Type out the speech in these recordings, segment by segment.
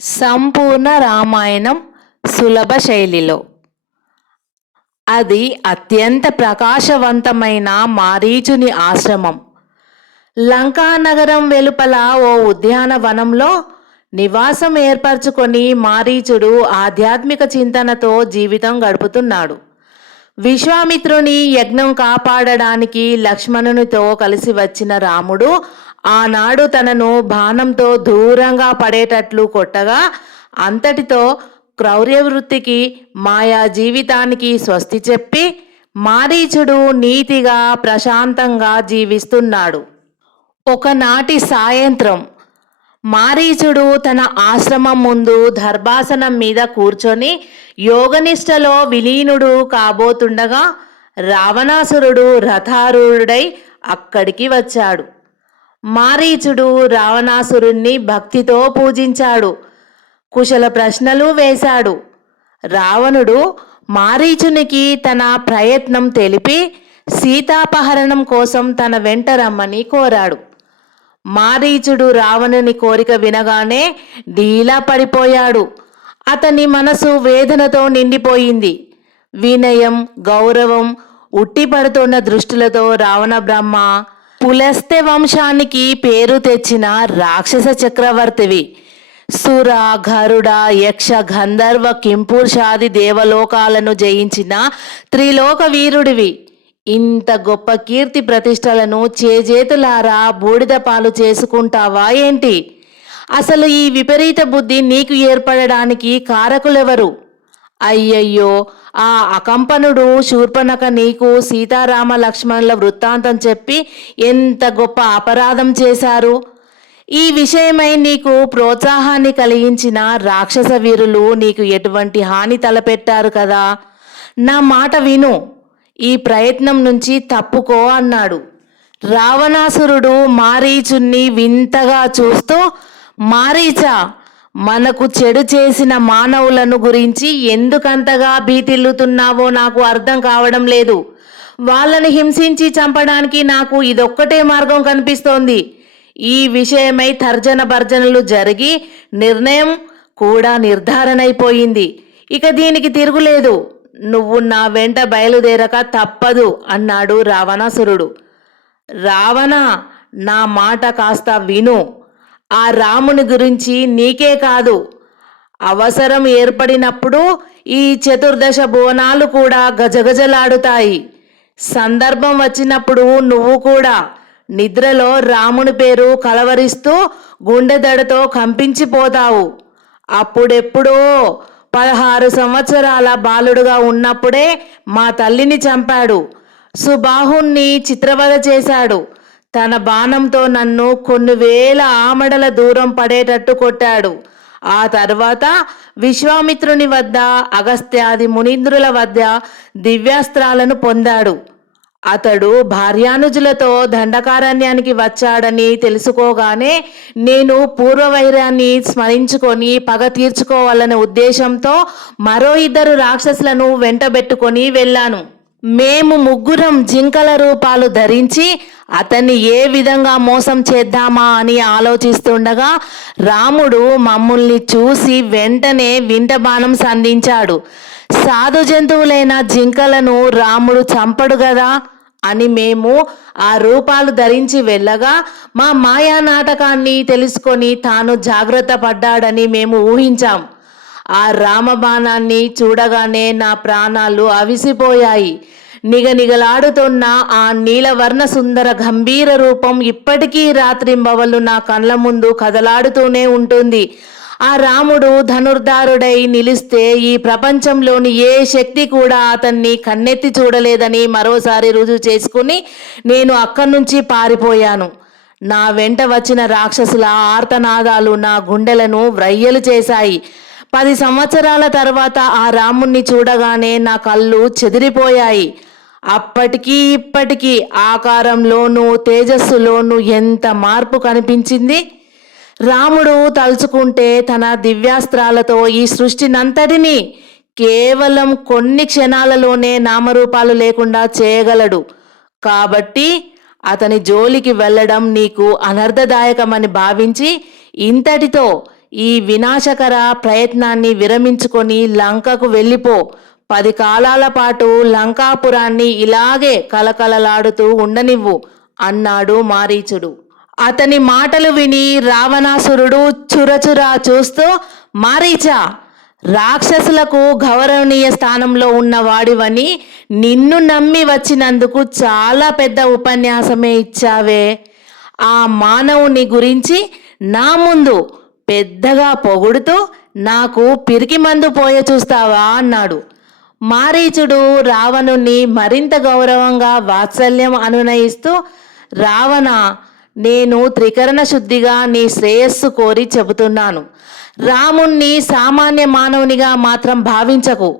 సంపూర్ణ రామాయణం సులభ శైలిలో. అది అత్యంత ప్రకాశవంతమైన మారీచుని ఆశ్రమం. లంకానగరం వెలుపల ఓ ఉద్యానవనంలో నివాసం ఏర్పరచుకొని మారీచుడు ఆధ్యాత్మిక చింతనతో జీవితం గడుపుతున్నాడు. విశ్వామిత్రుని యజ్ఞం కాపాడడానికి లక్ష్మణునితో కలిసి వచ్చిన రాముడు ఆనాడు తనను బాణంతో దూరంగా పడేటట్లు కొట్టగా అంతటితో క్రౌర్యవృత్తికి మాయా జీవితానికి స్వస్తి చెప్పి మారీచుడు నీతిగా ప్రశాంతంగా జీవిస్తున్నాడు. ఒకనాటి సాయంత్రం మారీచుడు తన ఆశ్రమం ముందు దర్భాసనం మీద కూర్చొని యోగనిష్టలో విలీనుడు కాబోతుండగా రావణాసురుడు రథారూఢుడై అక్కడికి వచ్చాడు. మారీచుడు రావణాసురుణ్ణి భక్తితో పూజించాడు. కుశల ప్రశ్నలు వేశాడు. రావణుడు మారీచునికి తన ప్రయత్నం తెలిపి సీతాపహరణం కోసం తన వెంట రమ్మని కోరాడు. మారీచుడు రావణుని కోరిక వినగానే డీలా పడిపోయాడు. అతని మనసు వేదనతో నిండిపోయింది. వినయం, గౌరవం ఉట్టిపడుతున్న దృష్టిలతో రావణ బ్రహ్మ, పులస్త్య వంశానికి పేరు తెచ్చిన రాక్షస చక్రవర్తివి, సుర, గరుడ, యక్ష, గంధర్వ, కింపురుషాది దేవలోకాలను జయించిన త్రిలోక వీరుడివి. ఇంత గొప్ప కీర్తి ప్రతిష్టలను చేజేతులారా బూడిద పాలు చేసుకుంటావా ఏంటి? అసలు ఈ విపరీత బుద్ధి నీకు ఏర్పడడానికి కారకులెవరు? అయ్యయ్యో, ఆ అకంపనుడు శూర్పణఖ నీకు సీతారామ లక్ష్మణుల వృత్తాంతం చెప్పి ఎంత గొప్ప అపరాధం చేశారు. ఈ విషయమై నీకు ప్రోత్సాహాన్ని కలిగించిన రాక్షస వీరులు నీకు ఎటువంటి హాని తలపెట్టారు కదా. నా మాట విను, ఈ ప్రయత్నం నుంచి తప్పుకో అన్నాడు. రావణాసురుడు మారీచుణ్ణి వింతగా చూస్తూ, మారీచా, మనకు చెడు చేసిన మానవులను గురించి ఎందుకంతగా భీతిల్లుతున్నావో నాకు అర్థం కావడం లేదు. వాళ్ళని హింసించి చంపడానికి నాకు ఇదొక్కటే మార్గం కనిపిస్తోంది. ఈ విషయమై తర్జన భర్జనలు జరిగి నిర్ణయం కూడా నిర్ధారణైపోయింది. ఇక దీనికి తిరుగులేదు. నువ్వు నా వెంట బయలుదేరక తప్పదు అన్నాడు రావణాసురుడు. రావణ, నా మాట కాస్త విను. ఆ రాముని గురించి నీకే కాదు, అవసరం ఏర్పడినప్పుడు ఈ చతుర్దశ భువనాలు కూడా గజగజలాడుతాయి. సందర్భం వచ్చినప్పుడు నువ్వు కూడా నిద్రలో రాముని పేరు కలవరిస్తూ గుండెదడతో కంపించిపోతావు. అప్పుడెప్పుడో 16 సంవత్సరాల బాలుడుగా ఉన్నప్పుడే మా తల్లిని చంపాడు. సుబాహుణ్ణి చిత్రవధ చేశాడు. తన బాణంతో నన్ను కొన్ని వేల ఆమడల దూరం పడేటట్టు కొట్టాడు. ఆ తర్వాత విశ్వామిత్రుని వద్ద, అగస్త్యాది మునీంద్రుల వద్ద దివ్యాస్త్రాలను పొందాడు. అతడు భార్యానుజులతో దండకారణ్యానికి వచ్చాడని తెలుసుకోగానే నేను పూర్వవైరాన్ని స్మరించుకొని పగ తీర్చుకోవాలనే ఉద్దేశంతో మరో 2 రాక్షసులను వెంటబెట్టుకొని వెళ్ళాను. మేము ముగ్గురం జింకల రూపాలు ధరించి అతన్ని ఏ విధంగా మోసం చేద్దామా అని ఆలోచిస్తుండగా రాముడు మమ్మల్ని చూసి వెంటనే వింట బాణం సంధించాడు. సాధు జంతువులైన జింకలను రాముడు చంపడు గదా అని మేము ఆ రూపాలు ధరించి వెళ్ళగా మా మాయా నాటకాన్ని తెలుసుకొని తాను జాగ్రత్త పడ్డాడని మేము ఊహించాం. ఆ రామబాణాన్ని చూడగానే నా ప్రాణాలు అవిసిపోయాయి. నిగనిగలాడుతున్న ఆ నీలవర్ణ సుందర గంభీర రూపం ఇప్పటికీ రాత్రింబవళ్ళు నా కళ్ళ ముందు కదలాడుతూనే ఉంటుంది. ఆ రాముడు ధనుర్ధారుడై నిలిస్తే ఈ ప్రపంచంలోని ఏ శక్తి కూడా అతన్ని కన్నెత్తి చూడలేదని మరోసారి రుజువు చేసుకుని నేను అక్కడి నుంచి పారిపోయాను. నా వెంట వచ్చిన రాక్షసుల ఆర్తనాదాలు నా గుండెలను వ్రయ్యలు చేశాయి. 10 సంవత్సరాల తర్వాత ఆ రాముణ్ణి చూడగానే నా కళ్ళు చెదిరిపోయాయి. అప్పటికీ ఇప్పటికీ ఆకారంలోనూ తేజస్సులోనూ ఎంత మార్పు కనిపించింది. రాముడు తలుచుకుంటే తన దివ్యాస్త్రాలతో ఈ సృష్టినంతటినీ కేవలం కొన్ని క్షణాలలోనే నామరూపాలు లేకుండా చేయగలడు. కాబట్టి అతని జోలికి వెళ్ళడం నీకు అనర్థదాయకమని భావించి ఇంతటితో ఈ వినాశకర ప్రయత్నాన్ని విరమించుకొని లంకకు వెళ్ళిపో. 10 కాలాల పాటు లంకాపురాన్ని ఇలాగే కలకలలాడుతూ ఉండనివ్వు అన్నాడు మారీచుడు. అతని మాటలు విని రావణాసురుడు చురచురా చూస్తూ, మారీచా, రాక్షసులకు గౌరవనీయ స్థానంలో ఉన్న వాడివని నిన్ను నమ్మి వచ్చినందుకు చాలా పెద్ద ఉపన్యాసమే ఇచ్చావే. ఆ మానవుని గురించి నా ముందు పెద్దగా పొగుడుతూ నాకు పిరికి మందు పోయ చూస్తావా అన్నాడు. మారీచుడు రావణుణ్ణి మరింత గౌరవంగా వాత్సల్యం అనునయిస్తూ, రావణ, నేను త్రికరణ శుద్ధిగా నీ శ్రేయస్సు కోరి చెబుతున్నాను. రాముణ్ణి సామాన్య మానవునిగా మాత్రం భావించకు.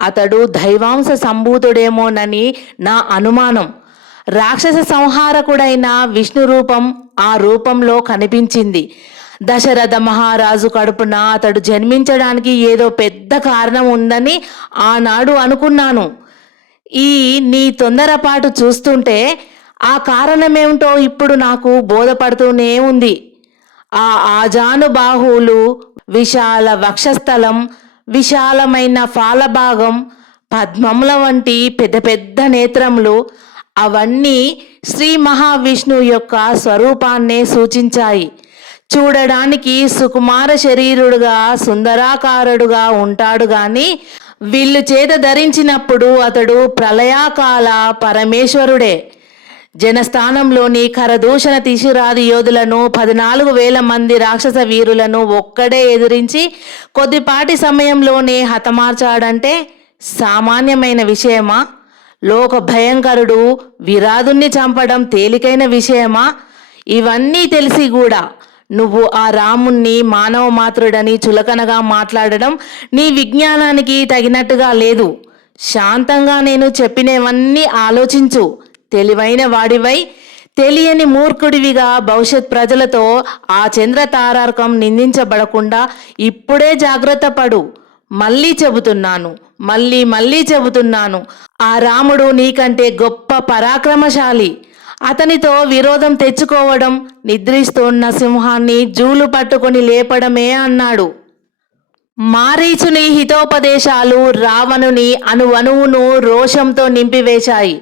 అతడు దైవాంశ సంభూతుడేమోనని నా అనుమానం. రాక్షస సంహారకుడైన విష్ణు రూపం ఆ రూపంలో కనిపించింది. దశరథ మహారాజు కడుపున అతడు జన్మించడానికి ఏదో పెద్ద కారణం ఉందని ఆనాడు అనుకున్నాను. ఈ నీ తొందరపాటు చూస్తుంటే ఆ కారణమేమిటో ఇప్పుడు నాకు బోధపడుతూనే ఉంది. ఆ ఆజానుబాహువులు, విశాల వక్షస్థలం, విశాలమైన ఫాలభాగం, పద్మముల వంటి పెద్ద పెద్ద నేత్రములు, అవన్నీ శ్రీ మహావిష్ణువు యొక్క స్వరూపాన్నే సూచించాయి. చూడడానికి సుకుమార శరీరుడుగా సుందరాకారుడుగా ఉంటాడు గాని విల్లు చేత ధరించినప్పుడు అతడు ప్రళయాకాల పరమేశ్వరుడే. జనస్థానంలోని కరదూషణ తిశిరాది యోధులను 14,000 మంది రాక్షస వీరులను ఒక్కడే ఎదిరించి కొద్దిపాటి సమయంలోనే హతమార్చాడంటే సామాన్యమైన విషయమా? లోక భయంకరుడు విరాధుణ్ణి చంపడం తేలికైన విషయమా? ఇవన్నీ తెలిసి కూడా నువ్వు ఆ రాముణ్ణి మానవ మాతృడని చులకనగా మాట్లాడడం నీ విజ్ఞానానికి తగినట్టుగా లేదు. శాంతంగా నేను చెప్పినవన్నీ ఆలోచించు. తెలివైన వాడివై తెలియని మూర్ఖుడివిగా భవిష్యత్ ప్రజలతో ఆ చంద్ర తారార్కం నిందించబడకుండా ఇప్పుడే జాగ్రత్త పడు. మళ్ళీ చెబుతున్నాను, మళ్ళీ చెబుతున్నాను, ఆ రాముడు నీకంటే గొప్ప పరాక్రమశాలి. అతనితో విరోధం తెచ్చుకోవడం నిద్రిస్తున్న సింహాన్ని జూలు పట్టుకొని లేపడమే అన్నాడు. మారీచుని హితోపదేశాలు రావణుని అణువణువును రోషంతో నింపివేశాయి.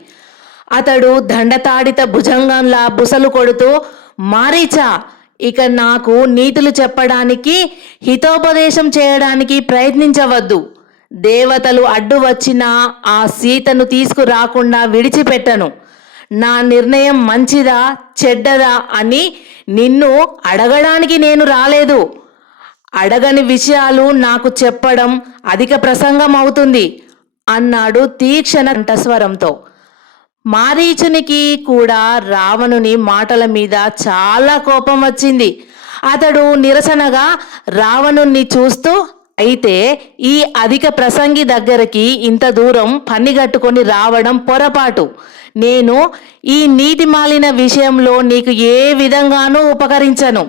అతడు దండతాడిత భుజంగంలా బుసలు కొడుతూ, మారీచా, ఇక నాకు నీతులు చెప్పడానికి, హితోపదేశం చేయడానికి ప్రయత్నించవద్దు. దేవతలు అడ్డు వచ్చినా ఆ సీతను తీసుకురాకుండా విడిచిపెట్టను. నా నిర్ణయం మంచిదా చెడ్డదా అని నిన్ను అడగడానికి నేను రాలేదు. అడగని విషయాలు నాకు చెప్పడం అధిక ప్రసంగం అవుతుంది అన్నాడు తీక్షణ కంఠస్వరంతో. మారీచునికి కూడా రావణుని మాటల మీద చాలా కోపం వచ్చింది. అతడు నిరసనగా రావణుణ్ణి చూస్తూ, అయితే ఈ అధిక ప్రసంగి దగ్గరికి ఇంత దూరం పన్నిగట్టుకొని రావడం పొరపాటు. నేను ఈ నీటి మాలిన విషయంలో నీకు ఏ విధంగానూ ఉపకరించను.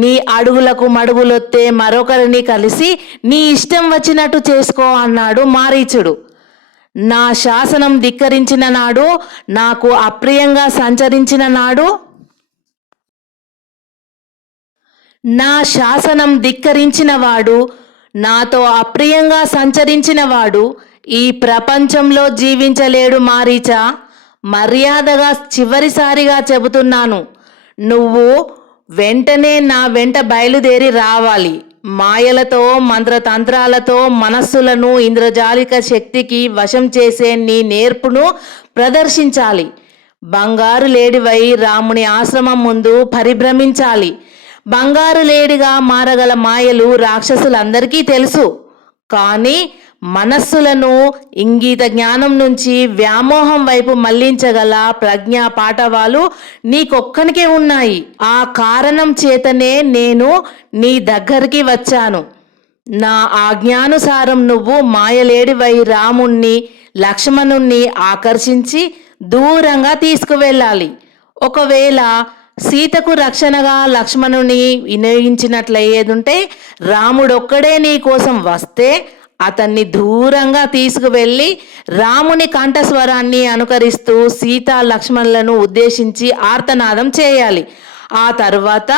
నీ అడుగులకు మడుగులొత్తే మరొకరిని కలిసి నీ ఇష్టం వచ్చినట్టు చేసుకో అన్నాడు మారీచుడు. నా శాసనం ధిక్కరించిన నాడు, నాకు అప్రియంగా సంచరించిన నాడు, నా శాసనం ధిక్కరించిన వాడు, నాతో అప్రియంగా సంచరించిన వాడు ఈ ప్రపంచంలో జీవించలేడు. మారీచా, మర్యాదగా చివరిసారిగా చెబుతున్నాను, నువ్వు వెంటనే నా వెంట బయలుదేరి రావాలి. మాయలతో మంత్రతంత్రాలతో మనస్సులను ఇంద్రజాలిక శక్తికి వశం చేసే నీ నేర్పును ప్రదర్శించాలి. బంగారు లేడివై రాముని ఆశ్రమం ముందు పరిభ్రమించాలి. బంగారు లేడిగా మారగల మాయలు రాక్షసులందరికీ తెలుసు. కానీ మనస్సులను ఇంగీత జ్ఞానం నుంచి వ్యామోహం వైపు మళ్లించగల ప్రజ్ఞా పాఠవాలు నీకొక్కనికే ఉన్నాయి. ఆ కారణం చేతనే నేను నీ దగ్గరికి వచ్చాను. నా ఆజ్ఞానుసారం నువ్వు మాయలేడివై రాముణ్ణి, లక్ష్మణుణ్ణి ఆకర్షించి దూరంగా తీసుకువెళ్ళాలి. ఒకవేళ సీతకు రక్షణగా లక్ష్మణుని వినియోగించినట్లయ్యేదుంటే, రాముడొక్కడే నీ కోసం వస్తే అతన్ని దూరంగా తీసుకువెళ్ళి రాముని కంఠస్వరాన్ని అనుకరిస్తూ సీతా లక్ష్మణులను ఉద్దేశించి ఆర్తనాదం చేయాలి. ఆ తర్వాత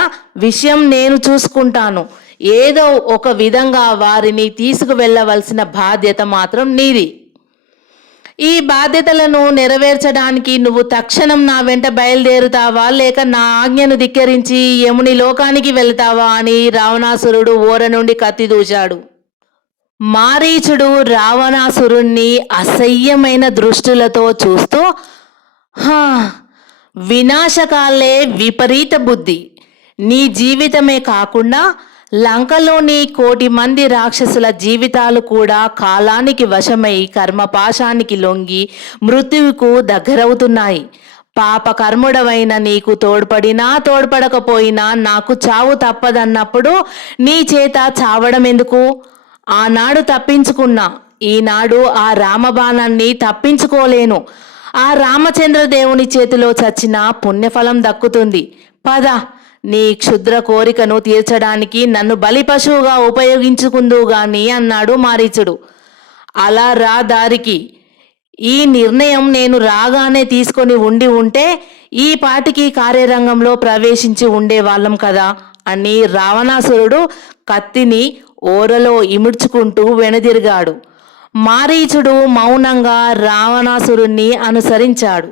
విషయం నేను చూసుకుంటాను. ఏదో ఒక విధంగా వారిని తీసుకువెళ్ళవలసిన బాధ్యత మాత్రం నీది. ఈ బాధ్యతలను నెరవేర్చడానికి నువ్వు తక్షణం నా వెంట బయలుదేరుతావా, లేక నా ఆజ్ఞను ధిక్కరించి యముని లోకానికి వెళ్తావా అని రావణాసురుడు ఓర నుండి కత్తి దూశాడు. మారీచుడు రావణాసురుణ్ణి అసహ్యమైన దృష్టులతో చూస్తూ, హా, వినాశకాలే విపరీత బుద్ధి. నీ జీవితమే కాకుండా లంకలోని 1,000,000 మంది రాక్షసుల జీవితాలు కూడా కాలానికి వశమై కర్మపాశానికి లొంగి మృత్యువుకు దగ్గరవుతున్నాయి. పాపకర్ముడవైన నీకు తోడ్పడినా తోడ్పడకపోయినా నాకు చావు తప్పదన్నప్పుడు నీ చేత చావడం ఎందుకు? ఆనాడు తప్పించుకున్నా, ఈనాడు ఆ రామబాణాన్ని తప్పించుకోలేను. ఆ రామచంద్రదేవుని చేతిలో చచ్చిన పుణ్యఫలం దక్కుతుంది. పద, నీ క్షుద్ర కోరికను తీర్చడానికి నన్ను బలి పశువుగా ఉపయోగించుకుందువు గాని అన్నాడు మారీచుడు. అలా రా దారికి. ఈ నిర్ణయం నేను రాగానే తీసుకొని ఉంటే ఈ పాటికి కార్యరంగంలో ప్రవేశించి ఉండేవాళ్ళం కదా అని రావణాసురుడు కత్తిని ఓరలో ఇముడ్చుకుంటూ వెనుదిరిగాడు. మారీచుడు మౌనంగా రావణాసురుణ్ణి అనుసరించాడు.